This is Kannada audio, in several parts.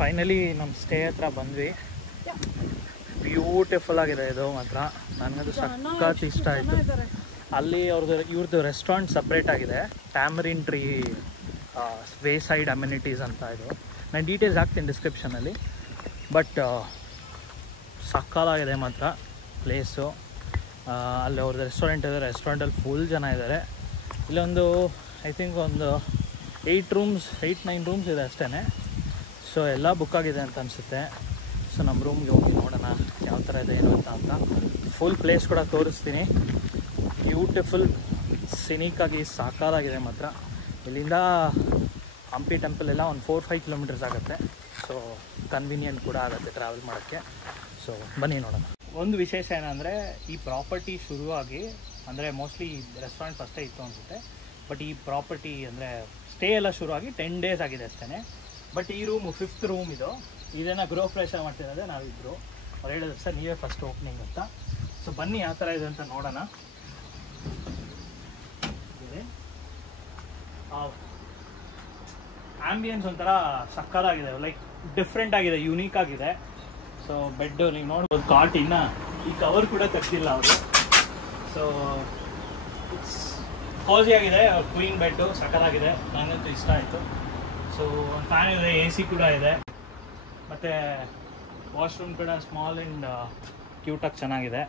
ಫೈನಲಿ ನಮ್ಮ ಸ್ಟೇ ಹತ್ರ ಬಂದ್ವಿ. ಬ್ಯೂಟಿಫುಲ್ ಆಗಿದೆ ಇದು ಮಾತ್ರ, ನನಗದು ಸಖತ್ ಇಷ್ಟ ಆಯಿತು. ಅಲ್ಲಿ ಇವ್ರದ್ದು ರೆಸ್ಟೋರೆಂಟ್ ಸಪ್ರೇಟ್ ಆಗಿದೆ, tamarind tree way side amenities ಅಂತ. ಇದು ನಾನು ಡೀಟೇಲ್ಸ್ ಹಾಕ್ತೀನಿ ಡಿಸ್ಕ್ರಿಪ್ಷನಲ್ಲಿ. ಬಟ್ ಸಕ್ಕತ್ತಾಗಿದೆ ಮಾತ್ರ ಪ್ಲೇಸು. ಅಲ್ಲಿ ಅವ್ರದ್ದು ರೆಸ್ಟೋರೆಂಟ್ ಇದೆ, ರೆಸ್ಟೋರೆಂಟಲ್ಲಿ ಫುಲ್ ಜನ ಇದ್ದಾರೆ. ಇಲ್ಲೊಂದು ಐ ಥಿಂಕ್ ಒಂದು 8-9 ರೂಮ್ಸ್ ಇದೆ ಅಷ್ಟೇ. ಸೊ ಎಲ್ಲ ಬುಕ್ ಆಗಿದೆ ಅಂತ ಅನಿಸುತ್ತೆ. ಸೊ ನಮ್ಮ ರೂಮ್ಗೆ ಹೋಗಿ ನೋಡೋಣ ಯಾವ ಥರ ಇದೆ ಏನು ಅಂತ. ಫುಲ್ ಪ್ಲೇಸ್ ಕೂಡ ತೋರಿಸ್ತೀನಿ. ಬ್ಯೂಟಿಫುಲ್ ಸಿನಿಕಾಗಿ ಸಾಕಾಗಿದೆ ಮಾತ್ರ. ಇಲ್ಲಿಂದ ಹಂಪಿ ಟೆಂಪಲ್ ಎಲ್ಲ ಒಂದು 4-5 ಕಿಲೋಮೀಟರ್ಸ್ ಆಗುತ್ತೆ. ಸೊ ಕನ್ವೀನಿಯೆಂಟ್ ಕೂಡ ಆಗುತ್ತೆ ಟ್ರಾವೆಲ್ ಮಾಡೋಕ್ಕೆ. ಸೊ ಬನ್ನಿ ನೋಡೋಣ. ಒಂದು ವಿಶೇಷ ಏನಂದರೆ ಈ ಪ್ರಾಪರ್ಟಿ ಶುರುವಾಗಿ ಅಂದರೆ ಮೋಸ್ಟ್ಲಿ ರೆಸ್ಟೋರೆಂಟ್ ಫಸ್ಟೇ ಇತ್ತು ಅನಿಸುತ್ತೆ. ಬಟ್ ಈ ಪ್ರಾಪರ್ಟಿ ಅಂದರೆ ಸ್ಟೇ ಎಲ್ಲ ಶುರುವಾಗಿ 10 days ಆಗಿದೆ ಅಷ್ಟೇ. ಬಟ್ ಈ ರೂಮು 5th ರೂಮ್ ಇದು. ಇದನ್ನು ಗೃಹ ಪ್ರವೇಶ ಮಾಡ್ತಿರೋದೇ ನಾವಿಬ್ಬರು. ಅವ್ರು ಹೇಳಿದ್ರು ಸರ್ ನೀವೇ ಫಸ್ಟ್ ಓಪನಿಂಗ್ ಅಂತ. ಸೊ ಬನ್ನಿ ಯಾವ ಥರ ಇದೆ ಅಂತ ನೋಡೋಣ. ಆಂಬಿಯನ್ಸ್ ಒಂಥರ ಸಕ್ಕತ್ತಾಗಿದೆ, ಲೈಕ್ ಡಿಫ್ರೆಂಟ್ ಆಗಿದೆ, ಯುನೀಕ್ ಆಗಿದೆ. ಸೊ ಬೆಡ್ ನೀವು ನೋಡ್ಬೋದು, ಕಾಟ್ ಇನ್ನು ಈ ಕವರ್ ಕೂಡ ತೆಗ್ದಿಲ್ಲ ಅವರು. ಸೊ ಕೋಸಿ ಆಗಿದೆ, ಕ್ವೀನ್ ಬೆಡ್ಡು ಸಕ್ಕತ್ತಾಗಿದೆ, ನನಗಂತೂ ಇಷ್ಟ ಆಯಿತು. ಸೊ ಫ್ಯಾನ್ ಇದೆ, AC ಕೂಡ ಇದೆ, ಮತ್ತು ವಾಶ್ರೂಮ್ ಕೂಡ ಸ್ಮಾಲ್ ಆ್ಯಂಡ್ ಕ್ಯೂಟಾಗಿ ಚೆನ್ನಾಗಿದೆ.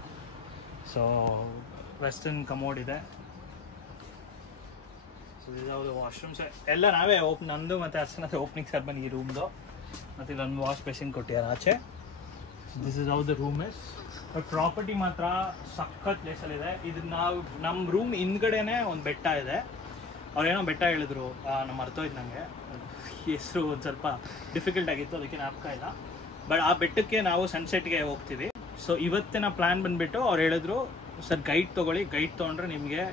ಸೊ ವೆಸ್ಟರ್ನ್ ಕಮೋಡ್ ಇದೆ. ಸೊ ಇದಾವುದು ವಾಶ್ರೂಮ್ಸ್ ಎಲ್ಲ ನಾವೇ ನಂದು ಮತ್ತು ಅರ್ಚನಾ ಓಪನಿಂಗ್ ಸೆರೆಮನಿ ಈ ರೂಮ್ದು. ಮತ್ತು ಇಲ್ಲೊಂದು ವಾಶ್ ಬೇಸಿನ್ ಕೊಟ್ಟಿದ್ದಾರೆ ಆಚೆ. This is how the room is. But property ಮಾತ್ರ ಸಖತ್ ಪ್ಲೇಸಲ್ಲಿದೆ. ಇದು ನಮ್ಮ ರೂಮ್ ಹಿಂದ್ಗಡೆನೇ ಒಂದು ಬೆಟ್ಟ ಇದೆ. ಅವ್ರೇನೋ ಬೆಟ್ಟ ಹೇಳಿದ್ರು, ನಮ್ಮ ಅರ್ಥೋಯ್ತು ನನಗೆ ಹೆಸರು ಒಂದು ಸ್ವಲ್ಪ ಡಿಫಿಕಲ್ಟ್ ಆಗಿತ್ತು, ಅದಕ್ಕೆ ಜ್ಞಾಪಕ ಇಲ್ಲ. ಬಟ್ ಆ ಬೆಟ್ಟಕ್ಕೆ ನಾವು ಸನ್ಸೆಟ್ಗೆ ಹೋಗ್ತೀವಿ. ಸೊ ಇವತ್ತಿನ ಪ್ಲ್ಯಾನ್ ಬಂದುಬಿಟ್ಟು ಅವ್ರು ಹೇಳಿದ್ರು ಸರ್ ಗೈಡ್ ತೊಗೊಳ್ಳಿ, ಗೈಡ್ ತೊಗೊಂಡ್ರೆ ನಿಮಗೆ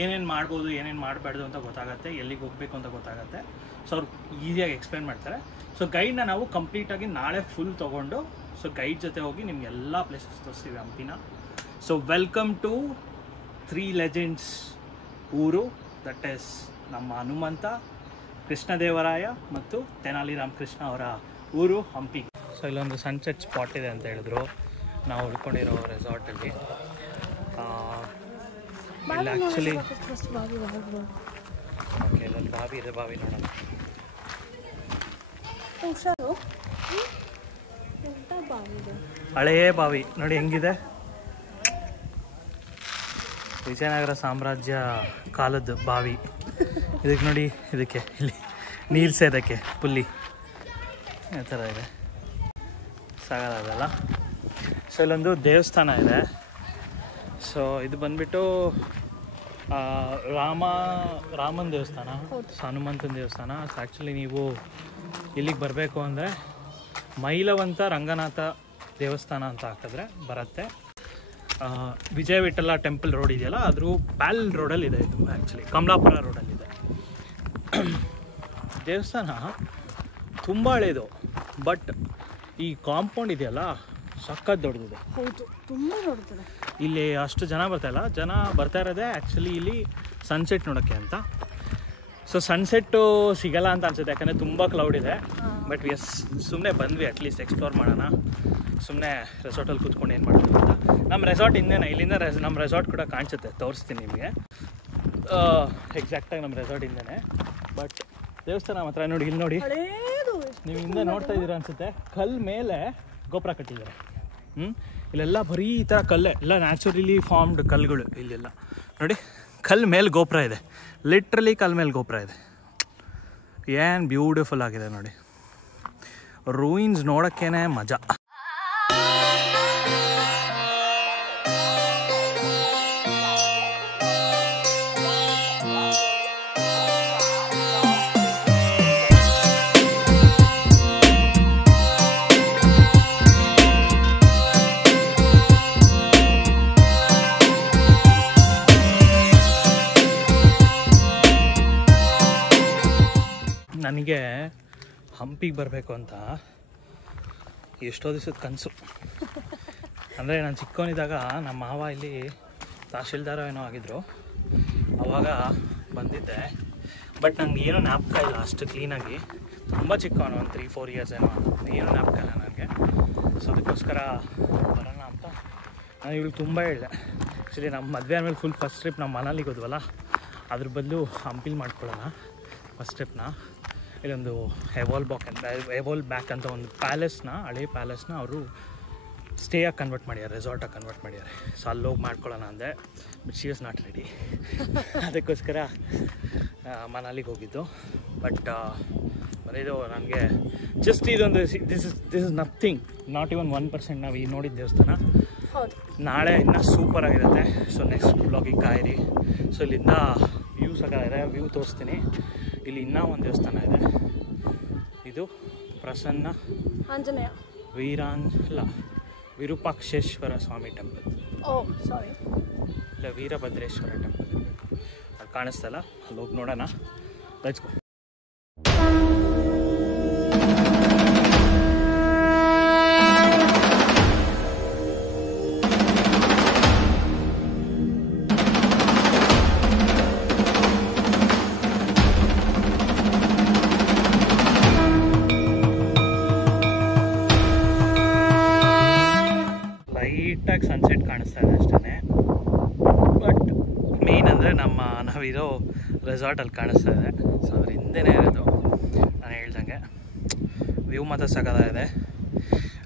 ಏನೇನು ಮಾಡ್ಬೋದು ಏನೇನು ಮಾಡಬಾರ್ದು ಅಂತ ಗೊತ್ತಾಗುತ್ತೆ, ಎಲ್ಲಿಗೆ ಹೋಗಬೇಕು ಅಂತ ಗೊತ್ತಾಗುತ್ತೆ. ಸೊ ಅವ್ರು ಈಸಿಯಾಗಿ ಎಕ್ಸ್ಪ್ಲೇನ್ ಮಾಡ್ತಾರೆ. ಸೊ ಗೈಡ್ನ ನಾವು ಕಂಪ್ಲೀಟಾಗಿ ನಾಳೆ ಫುಲ್ ತೊಗೊಂಡು ಸೊ ಗೈಡ್ ಜೊತೆ ಹೋಗಿ ನಿಮ್ಗೆ ಎಲ್ಲ ಪ್ಲೇಸಸ್ ತೋರಿಸ್ತೀವಿ ಹಂಪಿನ. ಸೊ ವೆಲ್ಕಮ್ ಟು 3 ಲೆಜೆಂಡ್ಸ್ ಊರು, ದಟ್ ಈಸ್ ನಮ್ಮ ಹನುಮಂತ, ಕೃಷ್ಣದೇವರಾಯ ಮತ್ತು ತೆನಾಲಿ ರಾಮಕೃಷ್ಣ ಅವರ ಊರು ಹಂಪಿ. ಸೊ ಇಲ್ಲೊಂದು ಸನ್ಸೆಟ್ ಸ್ಪಾಟ್ ಇದೆ ಅಂತ ಹೇಳಿದ್ರು ನಾವು ಉಳ್ಕೊಂಡಿರೋ ರೆಸಾರ್ಟಲ್ಲಿ. ಇಲ್ಲಿ ಆ್ಯಕ್ಚುಲಿ ಓಕೆ ಇಲ್ಲೊಂದು ಬಾವಿ ಇದೆ, ಬಾವಿ ನೋಡೋಣ. ಹಳೆಯ ಬಾವಿ ನೋಡಿ ಹೆಂಗಿದೆ, ವಿಜಯನಗರ ಸಾಮ್ರಾಜ್ಯ ಕಾಲದ ಬಾವಿ. ಇದಕ್ಕೆ ನೋಡಿ, ಇದಕ್ಕೆ ಇಲ್ಲಿ ನೀರು ಸೇದಕ್ಕೆ ಪುಲ್ಲಿ ಈ ಥರ ಇದೆ, ಸಾಗಲ್ಲ. ಸೊ ಇಲ್ಲೊಂದು ದೇವಸ್ಥಾನ ಇದೆ. ಸೊ ಇದು ಬಂದ್ಬಿಟ್ಟು ರಾಮನ ದೇವಸ್ಥಾನ, ಹನುಮಂತನ ದೇವಸ್ಥಾನ. ಆ್ಯಕ್ಚುಲಿ ನೀವು ಇಲ್ಲಿಗೆ ಬರಬೇಕು ಅಂದರೆ ಮೈಲವಂತ ರಂಗನಾಥ ದೇವಸ್ಥಾನ ಅಂತ ಹಾಕಿದ್ರೆ ಬರುತ್ತೆ. ವಿಜಯ ವಿಠಲ ಟೆಂಪಲ್ ರೋಡ್ ಇದೆಯಲ್ಲ, ಅದ್ರ ಪ್ಯಾಲ್ ರೋಡಲ್ಲಿದೆ ಇದು. ಆ್ಯಕ್ಚುಲಿ ಕಮಲಾಪುರ ರೋಡಲ್ಲಿದೆ ದೇವಸ್ಥಾನ. ತುಂಬ ಹಳೇದು, ಬಟ್ ಈ ಕಾಂಪೌಂಡ್ ಇದೆಯಲ್ಲ ಸಖತ್ ದೊಡ್ಡದಿದೆ. ಹೌದು, ತುಂಬ ದೊಡ್ಡದಿದೆ. ಇಲ್ಲಿ ಅಷ್ಟು ಜನ ಬರ್ತಾ ಇರೋದೇ ಆ್ಯಕ್ಚುಲಿ ಇಲ್ಲಿ ಸನ್ಸೆಟ್ ನೋಡೋಕ್ಕೆ ಅಂತ. ಸೊ ಸನ್ಸೆಟ್ಟು ಸಿಗಲ್ಲ ಅಂತ ಅನ್ಸುತ್ತೆ, ಯಾಕಂದರೆ ತುಂಬ ಕ್ಲೌಡ್ ಇದೆ. ಬಟ್ ಸುಮ್ಮನೆ ಬಂದ್ವಿ, ಅಟ್ಲೀಸ್ಟ್ ಎಕ್ಸ್ಪ್ಲೋರ್ ಮಾಡೋಣ. ಸುಮ್ಮನೆ ರೆಸಾರ್ಟಲ್ಲಿ ಕೂತ್ಕೊಂಡು ಏನು ಮಾಡೋದು ಅಂತ. ನಮ್ಮ ರೆಸಾರ್ಟ್ ಹಿಂದೆನೇ, ಇಲ್ಲಿಂದ ನಮ್ಮ ರೆಸಾರ್ಟ್ ಕೂಡ ಕಾಣಿಸುತ್ತೆ, ತೋರಿಸ್ತೀನಿ ನಿಮಗೆ. ಎಕ್ಸಾಕ್ಟಾಗಿ ನಮ್ಮ ರೆಸಾರ್ಟ್ ಹಿಂದೆನೇ. ಬಟ್ ದೇವಸ್ಥಾನ ಮಾತ್ರ ನೋಡಿ, ಇಲ್ಲಿ ನೋಡಿ, ನೀವು ಹಿಂದೆ ನೋಡ್ತಾ ಇದ್ದೀರಾ ಅನಿಸುತ್ತೆ. ಕಲ್ಲು ಮೇಲೆ ಗೋಪುರ ಕಟ್ಟಿದ್ದಾರೆ. ಇಲ್ಲೆಲ್ಲ ಬರೀ ಈ ಥರ ಕಲ್ಲೇ, ಎಲ್ಲ ನ್ಯಾಚುರಲಿ ಫಾರ್ಮ್ಡ್ ಕಲ್ಲುಗಳು. ಇಲ್ಲೆಲ್ಲ ನೋಡಿ, ಕಲ್ಲು ಮೇಲೆ ಗೋಪುರ ಇದೆ, ಲಿಟ್ರಲಿ ಕಲ್ಲು ಮೇಲೆ ಗೋಪುರ ಇದೆ. ಏನು ಬ್ಯೂಟಿಫುಲ್ ಆಗಿದೆ ನೋಡಿ, ರೂಯಿನ್ಸ್ ನೋಡೋಕ್ಕೇನೆ ಮಜಾ. ನನಗೆ ಹಂಪಿಗೆ ಬರಬೇಕು ಅಂತ ಎಷ್ಟೋ ದಿವಸದ ಕನಸು. ಅಂದರೆ ನಾನು ಚಿಕ್ಕವನಿದ್ದಾಗ ನಮ್ಮ ಮಾವ ಇಲ್ಲಿ ತಹಶೀಲ್ದಾರ ಏನೋ ಆಗಿದ್ದರು, ಆವಾಗ ಬಂದಿದ್ದೆ. ಬಟ್ ನನಗೆ ಏನೂ ಜ್ಞಾಪಕ ಇಲ್ಲ ಅಷ್ಟು ಕ್ಲೀನಾಗಿ. ತುಂಬ ಚಿಕ್ಕವನು, ಒಂದು 3-4 ಇಯರ್ಸ್ ಏನೋ, ಏನೂ ಜ್ಞಾಪಕಲ್ಲ ನನಗೆ. ಸೊ ಅದಕ್ಕೋಸ್ಕರ ಬರೋಣ ಅಂತ ನಾನು ಇವಳು ತುಂಬ ಹೇಳಿದೆ. ಆ್ಯಕ್ಚುಲಿ ನಮ್ಮ ಮದುವೆ ಆದಮೇಲೆ ಫಸ್ಟ್ ಟ್ರಿಪ್ ನಮ್ಮ ಮನಾಲಿಗೆ ಹೋದ್ವಲ್ಲ, ಅದ್ರ ಬದಲು ಹಂಪಿಲಿ ಮಾಡ್ಕೊಳ್ಳೋಣ ಫಸ್ಟ್ ಟ್ರಿಪ್ನ. ಇಲ್ಲೊಂದು ಎವೋಲ್ ಬ್ಯಾಕ್ ಅಂತ ಒಂದು ಪ್ಯಾಲೇಸ್ನ, ಹಳೆ ಪ್ಯಾಲೇಸ್ನ ಅವರು ಸ್ಟೇಯಾಗಿ ಕನ್ವರ್ಟ್ ಮಾಡ್ಯಾರೆ, ರೆಸಾರ್ಟಾಗಿ ಕನ್ವರ್ಟ್ ಮಾಡ್ಯಾರೆ. ಸೊ ಅಲ್ಲಿ ಹೋಗಿ ಮಾಡ್ಕೊಳ್ಳೋಣ ಅಂದೆ, but she was not ready. ಅದಕ್ಕೋಸ್ಕರ ಮನಾಲಿಗೆ ಹೋಗಿದ್ದು. ಬಟ್ ಇದು ನನಗೆ ಜಸ್ಟ್ ಇದೊಂದು this is nothing, not even 1%. ನಾವು ಈಗ ನೋಡಿದ ದೇವಸ್ಥಾನ ನಾಳೆ ಇನ್ನೂ ಸೂಪರ್ ಆಗಿರುತ್ತೆ. ಸೊ ನೆಕ್ಸ್ಟ್ ಬ್ಲಾಗಿಗೆ ಕಾಯಿರಿ. ಸೊ ಇಲ್ಲಿಂದ ವ್ಯೂ ಇದೆ, ವ್ಯೂ ತೋರಿಸ್ತೀನಿ. ಇಲ್ಲಿ ಇನ್ನೂ ಒಂದು ದೇವಸ್ಥಾನ ಇದೆ, ಇದು ಪ್ರಸನ್ನ ಆಂಜನೇಯ ವಿರೂಪಾಕ್ಷೇಶ್ವರ ಸ್ವಾಮಿ ಟೆಂಪಲ್. ಇಲ್ಲ ವೀರಭದ್ರೇಶ್ವರ ಟೆಂಪಲ್ ಇರಬೇಕು, ಅದು ಕಾಣಿಸ್ತಲ್ಲ, ಅಲ್ಲಿ ಹೋಗಿ ನೋಡೋಣ. Let's go. ಲೈಟಾಗಿ ಸನ್ಸೆಟ್ ಕಾಣಿಸ್ತಾ ಇದೆ ಅಷ್ಟೇ, ಬಟ್ ಮೇಯ್ನ್ ಅಂದರೆ ನಾವಿರೋ ರೆಸಾರ್ಟಲ್ಲಿ ಕಾಣಿಸ್ತಾ ಇದೆ. ಸೊ ಅದ್ರ ಹಿಂದೆನೇ ಇರೋದು. ನಾನು ಹೇಳ್ದಂಗೆ ವ್ಯೂ ಮಾತ್ರ ಸಕ್ಕತ್ತಾಗಿದೆ.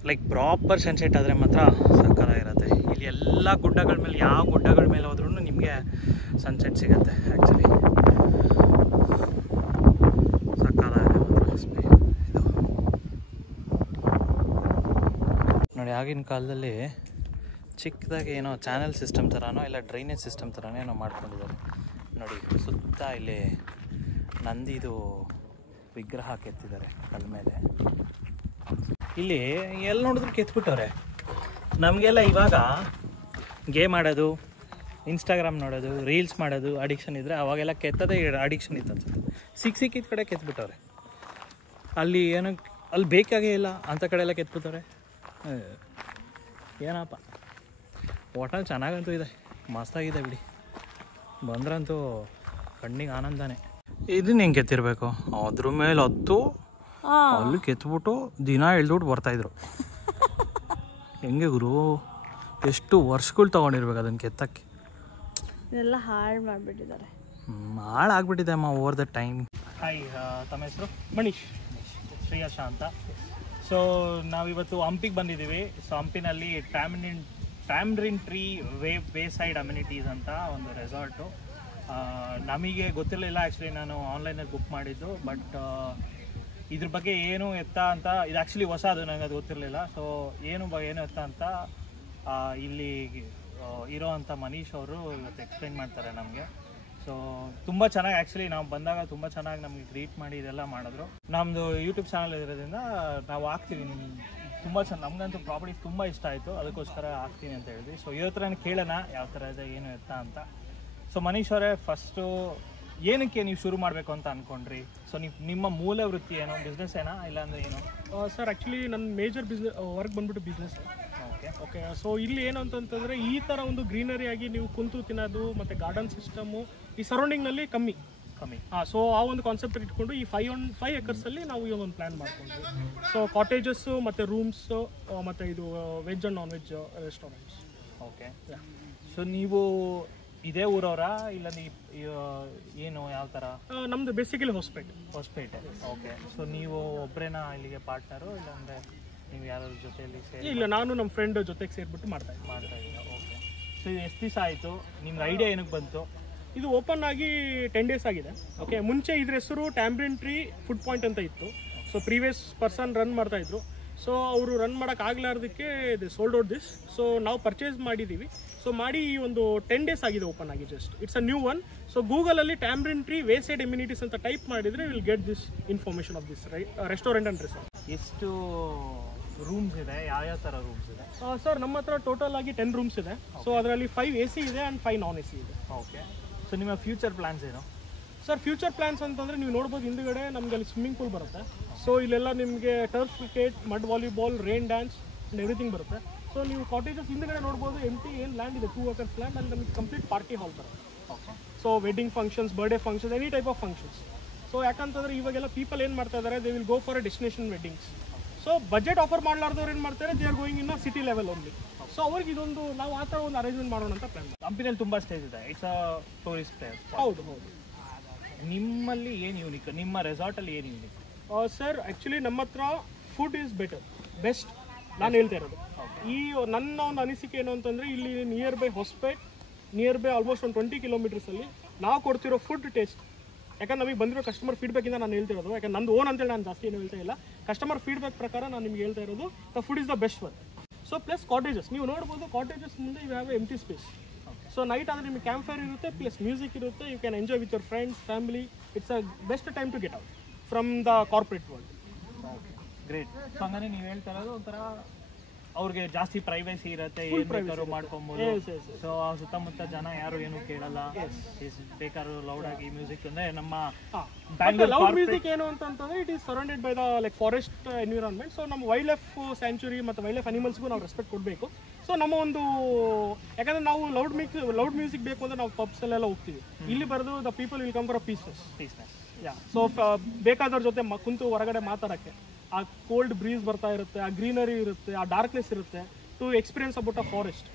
ಲೈಕ್ ಪ್ರಾಪರ್ ಸನ್ಸೆಟ್ ಆದರೆ ಮಾತ್ರ ಸಕ್ಕತ್ತಾಗಿರುತ್ತೆ. ಇಲ್ಲಿ ಎಲ್ಲ ಗುಡ್ಡಗಳ ಮೇಲೆ, ಯಾವ ಗುಡ್ಡಗಳ ಮೇಲೆ ಹೋದ್ರೂ ನಿಮಗೆ ಸನ್ಸೆಟ್ ಸಿಗುತ್ತೆ. ಆ್ಯಕ್ಚುಲಿ ಸಕ್ಕತ್ತಾಗಿದೆ ಮಾತ್ರ ಇದು. ನೋಡಿ, ಆಗಿನ ಕಾಲದಲ್ಲಿ ಚಿಕ್ಕದಾಗಿ ಏನೋ ಚಾನಲ್ ಸಿಸ್ಟಮ್ ಥರನೋ ಇಲ್ಲ ಡ್ರೈನೇಜ್ ಸಿಸ್ಟಮ್ ಥರನೋ ಏನೋ ಮಾಡ್ಕೊಂಡಿದ್ದಾರೆ. ನೋಡಿ, ಸುತ್ತ ಇಲ್ಲಿ ನಂದಿದು ವಿಗ್ರಹ ಕೆತ್ತಿದ್ದಾರೆ ಕಲ್ ಮೇಲೆ. ಇಲ್ಲಿ ಎಲ್ಲಿ ನೋಡಿದ್ರು ಕೆತ್ಬಿಟ್ಟವ್ರೆ. ನಮಗೆಲ್ಲ ಇವಾಗ ಗೇಮ್ ಆಡೋದು, ಇನ್ಸ್ಟಾಗ್ರಾಮ್ ನೋಡೋದು, ರೀಲ್ಸ್ ಮಾಡೋದು ಅಡಿಕ್ಷನ್ ಇದ್ದರೆ, ಅವಾಗೆಲ್ಲ ಕೆತ್ತದೇ ಅಡಿಕ್ಷನ್ ಇತ್ತು ಅನ್ಸುತ್ತೆ. ಸಿಕ್ಕಿದ ಕಡೆ ಕೆತ್ಬಿಟ್ಟವ್ರೆ. ಅಲ್ಲಿ ಏನಕ್ಕೆ ಅಲ್ಲಿ ಬೇಕಾಗೇ ಇಲ್ಲ ಅಂಥ ಕಡೆ ಎಲ್ಲ ಕೆತ್ಬಿಟ್ಟವ್ರೆ. ಏನಪ್ಪ, ಹೋಟೆಲ್ ಚೆನ್ನಾಗಂತೂ ಇದೆ, ಮಸ್ತಾಗಿದೆ ಬಿಡಿ. ಬಂದ್ರಂತೂ ಕಣ್ಣಿಗೆ ಆನಂದನೇ. ಇದನ್ನ ಹೆಂಗೆ ಕೆತ್ತಿರ್ಬೇಕು, ಅದ್ರ ಮೇಲೆ ಹತ್ತು ಅಲ್ಲಿ ಕೆತ್ಬಿಟ್ಟು ದಿನ ಎಳ್ದುಬಿಟ್ಟು ಬರ್ತಾಯಿದ್ರು. ಹೆಂಗೆ ಗುರು, ಎಷ್ಟು ವರ್ಷಗಳು ತೊಗೊಂಡಿರ್ಬೇಕು ಅದನ್ನು ಕೆತ್ತಕ್ಕೆ. ಇದೆಲ್ಲ ಹಾಳು ಮಾಡಿಬಿಟ್ಟಿದ್ದಾರೆ. ಹಾಳಾಗ್ಬಿಟ್ಟಿದೆ ಅಮ್ಮ ಓವರ್ ದ ಟೈಮ್. ಹಾಯ್, ತಮ್ಮ ಹೆಸರು? ಮನೀಶ್. ಶ್ರೀಯರ್ಷ ಅಂತ. ಸೊ ನಾವಿವತ್ತು ಹಂಪಿಗೆ ಬಂದಿದ್ದೀವಿ. ಸೊ ಹಂಪಿನಲ್ಲಿ tamarind tree way side amenities ಅಂತ ಒಂದು ರೆಸಾರ್ಟು. ನಮಗೆ ಗೊತ್ತಿರಲಿಲ್ಲ ಆ್ಯಕ್ಚುಲಿ, ನಾನು ಆನ್ಲೈನಲ್ಲಿ ಬುಕ್ ಮಾಡಿದ್ದು. ಬಟ್ ಇದ್ರ ಬಗ್ಗೆ ಏನು ಎತ್ತ ಅಂತ, ಇದು ಆ್ಯಕ್ಚುಲಿ ಹೊಸದು, ನನಗೆ ಅದು ಗೊತ್ತಿರಲಿಲ್ಲ. ಸೊ ಏನು ಎತ್ತ ಅಂತ ಇಲ್ಲಿ ಇರೋ ಅಂಥ ಮನೀಶ್ ಅವರು ಇವತ್ತು ಎಕ್ಸ್ಪ್ಲೈನ್ ಮಾಡ್ತಾರೆ ನಮಗೆ. ಸೊ ತುಂಬ ಚೆನ್ನಾಗಿ, ಆ್ಯಕ್ಚುಲಿ ನಾವು ಬಂದಾಗ ತುಂಬ ಚೆನ್ನಾಗಿ ನಮಗೆ ಗ್ರೀಟ್ ಮಾಡಿ ಇದೆಲ್ಲ ಮಾಡಿದ್ರು. ನಮ್ಮದು ಯೂಟ್ಯೂಬ್ ಚಾನಲ್ ಇರೋದ್ರಿಂದ ನಾವು ಹಾಕ್ತೀವಿ. ತುಂಬ ನಮಗಂತೂ ಪ್ರಾಪರ್ಟೀಸ್ ತುಂಬ ಇಷ್ಟ ಆಯಿತು, ಅದಕ್ಕೋಸ್ಕರ ಹಾಕ್ತೀನಿ ಅಂತ ಹೇಳಿದ್ವಿ. ಸೊ ಇವತ್ತು ನಾನು ಕೇಳೋಣ ಯಾವ ಥರ ಇದೆ, ಏನು ಎತ್ತ ಅಂತ. ಸೊ ಮನೀಶ್ ಅವರೇ, ಫಸ್ಟು ಏನಕ್ಕೆ ನೀವು ಶುರು ಮಾಡಬೇಕು ಅಂತ ಅಂದ್ಕೊಂಡ್ರಿ? ಸೊ ನಿಮ್ಮ ಮೂಲ ವೃತ್ತಿ ಏನು, ಬಿಸ್ನೆಸ್ ಏನಾ ಇಲ್ಲಾಂದರೆ ಏನು? ಸರ್ ಆ್ಯಕ್ಚುಲಿ ನನ್ನ ಮೇಜರ್ ವರ್ಕ್ ಬಂದ್ಬಿಟ್ಟು ಬಿಸ್ನೆಸ್. ಓಕೆ. ಸೊ ಇಲ್ಲಿ ಏನು ಅಂತಂತಂದರೆ, ಈ ಥರ ಒಂದು ಗ್ರೀನರಿ ಆಗಿ ನೀವು ಕುಂತು ತಿನ್ನೋದು ಮತ್ತು ಗಾರ್ಡನ್ ಸಿಸ್ಟಮು ಈ ಸರೌಂಡಿಂಗ್ನಲ್ಲಿ ಕಮ್ಮಿ. ಸೊ ಆ ಒಂದು ಕಾನ್ಸೆಪ್ಟ್ ಇಟ್ಕೊಂಡು ಈ 5 ಎಕರ್ಸಲ್ಲಿ ನಾವು ಈ ಒಂದು ಪ್ಲ್ಯಾನ್ ಮಾಡ್ಕೊಂಡ್ವಿ. ಸೊ ಕಾಟೇಜಸ್ಸು ಮತ್ತು ರೂಮ್ಸು ಮತ್ತು ಇದು veg and non veg restaurants. Okay. So ನೀವು ಇದೇ ಊರವರಾ ಇಲ್ಲ ಏನು ಯಾವ ಥರ? ನಮ್ಮದು ಬೇಸಿಕಲಿ ಹೊಸಪೇಟೆ. ಓಕೆ. ಸೊ ನೀವು ಒಬ್ಬರೇನಾ ಇಲ್ಲಿಗೆ ಪಾರ್ಟ್ನರು, ಇಲ್ಲಾಂದರೆ ನೀವು ಯಾರ ಜೊತೆಯಲ್ಲಿ ಇಲ್ಲ, ನಾನು ನಮ್ಮ ಫ್ರೆಂಡ್ ಜೊತೆಗೆ ಸೇರಿಬಿಟ್ಟು ಮಾಡ್ತಾ ಇದ್ದೀರಾ? ಓಕೆ. ಸೊ ಇದು ಎಷ್ಟು ದಿವಸ ಆಯಿತು? ನಿಮ್ಗೆ ಐಡಿಯಾ ಏನಕ್ಕೆ ಬಂತು? ಇದು ಓಪನ್ ಆಗಿ 10 ಡೇಸ್ ಆಗಿದೆ. ಓಕೆ. ಮುಂಚೆ ಇದ್ರ ಹೆಸರು ಟ್ಯಾಮ್ರಿನ್ ಟ್ರೀ ಫುಡ್ ಪಾಯಿಂಟ್ ಅಂತ ಇತ್ತು. ಸೊ ಪ್ರೀವಿಯಸ್ ಪರ್ಸನ್ ರನ್ ಮಾಡ್ತಾ ಇದ್ರು. ಸೊ ಅವರು ರನ್ ಮಾಡೋಕ್ಕಾಗಲಾರ್ದಕ್ಕೆ they sold out this. So ನಾವು ಪರ್ಚೇಸ್ ಮಾಡಿದ್ದೀವಿ. ಸೊ ಮಾಡಿ ಈ ಒಂದು 10 ಡೇಸ್ ಆಗಿದೆ ಓಪನ್ ಆಗಿ. Just it's a new one. So ಗೂಗಲಲ್ಲಿ tamarind tree way side amenities ಅಂತ ಟೈಪ್ ಮಾಡಿದರೆ will get this information of this restaurant and resort. ಎಷ್ಟು ರೂಮ್ಸ್ ಇದೆ, ಯಾವ್ಯಾವ ಥರ ರೂಮ್ಸ್ ಇದೆ? ಸರ್ ನಮ್ಮ ಹತ್ರ ಟೋಟಲ್ ಆಗಿ 10 ರೂಮ್ಸ್ ಇದೆ. ಸೊ ಅದರಲ್ಲಿ 5 AC ಇದೆ ಆ್ಯಂಡ್ 5 ನಾನ್ AC ಇದೆ. ಓಕೆ. ಸೊ ನಿಮ್ಮ ಫ್ಯೂಚರ್ ಪ್ಲ್ಯಾನ್ಸ್ ಏನು? ಸರ್ ಫ್ಯೂಚರ್ ಪ್ಲ್ಯಾನ್ಸ್ ಅಂತಂದರೆ ನೀವು ನೋಡ್ಬೋದು, ಹಿಂದುಗಡೆ ನಮಗೆ ಅಲ್ಲಿ ಸ್ವಿಮ್ಮಿಂಗ್ ಪೂಲ್ ಬರುತ್ತೆ. ಸೊ ಇಲ್ಲೆಲ್ಲ ನಿಮಗೆ turf cricket, mud volleyball, rain dance and everything ಬರುತ್ತೆ. ಸೊ ನೀವು ಕಾಟೇಜಸ್ ಹಿಂದುಗಡೆ ನೋಡ್ಬೋದು, ಎಂಟಿ ಏನು ಲ್ಯಾಂಡ್ ಇದೆ, 2 acres ಲ್ಯಾಂಡ್, ಅಲ್ಲಿ ನಮಗೆ ಕಂಪ್ಲೀಟ್ ಪಾರ್ಟಿ ಹಾಲ್ ಬರುತ್ತೆ. Okay. So wedding functions, birthday functions, any type of functions. So so ಯಾಕಂತಂದ್ರೆ ಇವಾಗೆಲ್ಲ ಪೀಪಲ್ ಏನು ಮಾಡ್ತಾ ಇದ್ದಾರೆ, they will go for a destination weddings. So budget offer ಮಾಡಲಾರ್ದವ್ರು ಏನು ಮಾಡ್ತಾರೆ, they are going in city level only. So ಅವ್ರಿಗೆ ಇದೊಂದು ನಾವು ಆ ಥರ ಒಂದು ಅರೇಂಜ್ಮೆಂಟ್ ಮಾಡೋಣ ಅಂತ ಪ್ಲಾನ್. ಹಂಪಿನಲ್ಲಿ ತುಂಬ ಸ್ಟೇಜ್ ಇದೆ, ಇಟ್ಸ್ ಅ ಟೂರಿಸ್ಟ್ ಪ್ಲೇಸ್. ಹೌದು ಹೌದು. ನಿಮ್ಮಲ್ಲಿ ಏನು ಯೂನಿಕ್, ನಿಮ್ಮ ರೆಸಾರ್ಟಲ್ಲಿ ಏನು ಯೂನಿಕ್? ಸರ್ ಆ್ಯಕ್ಚುಲಿ ನಮ್ಮ ಹತ್ರ ಫುಡ್ ಈಸ್ ಬೆಸ್ಟ್ ನಾನು ಹೇಳ್ತಾ ಇರೋದು. ಈ ನನ್ನ ಒಂದು ಅನಿಸಿಕೆ ಏನು ಅಂತಂದರೆ, ಇಲ್ಲಿ near by Hospet, near by almost ಒಂದು 20 ಕಿಲೋಮೀಟರ್ಸಲ್ಲಿ ನಾವು ಕೊಡ್ತಿರೋ ಫುಡ್ ಟೇಸ್ಟ್. ಯಾಕಂದ್ರೆ ನಮಗೆ ಬಂದಿರೋ ಕಸ್ಟಮರ್ ಫೀಡ್ಬ್ಯಾಕಿಂದ ನಾನು ಹೇಳ್ತಿರೋದು, ಯಾಕಂದ್ರೆ ನಂದು ಓನ್ ಅಂತೇಳಿ ನಾನು ಜಾಸ್ತಿ ಏನು ಹೇಳ್ತಾ ಇಲ್ಲ, ಕಸ್ಟಮರ್ ಫೀಡ್ಬ್ಯಾಕ್ ಪ್ರಕಾರ ನಾನು ನಿಮ್ಗೆ ಹೇಳ್ತಾ ಇರೋದು the food is the best one. So plus cottages ನೀವು ನೋಡ್ಬೋದು, ಕಾಟೇಜಸ್ ಮುಂದೆ you have empty space. So night ಆದರೆ ನಿಮಗೆ ಕ್ಯಾಂಪ್ ಫೈರ್ ಇರುತ್ತೆ, ಪ್ಲಸ್ ಮ್ಯೂಸಿಕ್ ಇರುತ್ತೆ, you can enjoy with your friends, family. It's a best time to get out from the corporate world. Great. So ಹಂಗಾದ್ರೆ ನೀವು ಹೇಳ್ತಾ ಇರೋದು ಒಂಥರ ಅವ್ರಿಗೆ ಜಾಸ್ತಿ ಪ್ರೈವಸಿ ಇರುತ್ತೆ, ಏನು ಬೇಕಾದ್ರೂ ಮಾಡ್ಕೊಬೋದು. ಸೊ ಸುತ್ತಮುತ್ತ ಜನ ಯಾರು ಏನು ಕೇಳಲ್ಲ, ಬೇಕಾದ್ರೂ ಲೌಡ್ ಆಗಿ ಮ್ಯೂಸಿಕ್. ಅಂದ್ರೆ ನಮ್ಮ ಲೌಡ್ ಮ್ಯೂಸಿಕ್ ಏನು ಅಂತಂದ್ರೆ, it is surrounded by the like forest environment. So ನಮ್ಮ ವೈಲ್ಡ್ ಲೈಫ್ ಸ್ಯಾಂಚುರಿ ಮತ್ತು ವೈಲ್ಡ್ ಲೈಫ್ ಅನಿಮಲ್ಸ್ಗೂ ನಾವು ರೆಸ್ಪೆಕ್ಟ್ ಕೊಡಬೇಕು. ಸೊ ನಮ್ಮ ಒಂದು, ಯಾಕಂದ್ರೆ ನಾವು ಲೌಡ್ ಮ್ಯೂಸಿಕ್ ಬೇಕು ಅಂದ್ರೆ ನಾವು ಪಬ್ಸಲ್ಲೆಲ್ಲ ಹೋಗ್ತೀವಿ. ಇಲ್ಲಿ ಬರೆದು the people will come for a peaceness. Yeah. So ಬೇಕಾದವ್ರ ಜೊತೆ ಕುಂತು ಹೊರಗಡೆ ಮಾತಾಡೋಕ್ಕೆ, ಆ ಕೋಲ್ಡ್ ಬ್ರೀಸ್ ಬರ್ತಾ ಇರುತ್ತೆ, ಆ ಗ್ರೀನರಿ ಇರುತ್ತೆ, ಆ ಡಾರ್ಕ್ನೆಸ್ ಇರುತ್ತೆ, to experience about a forest.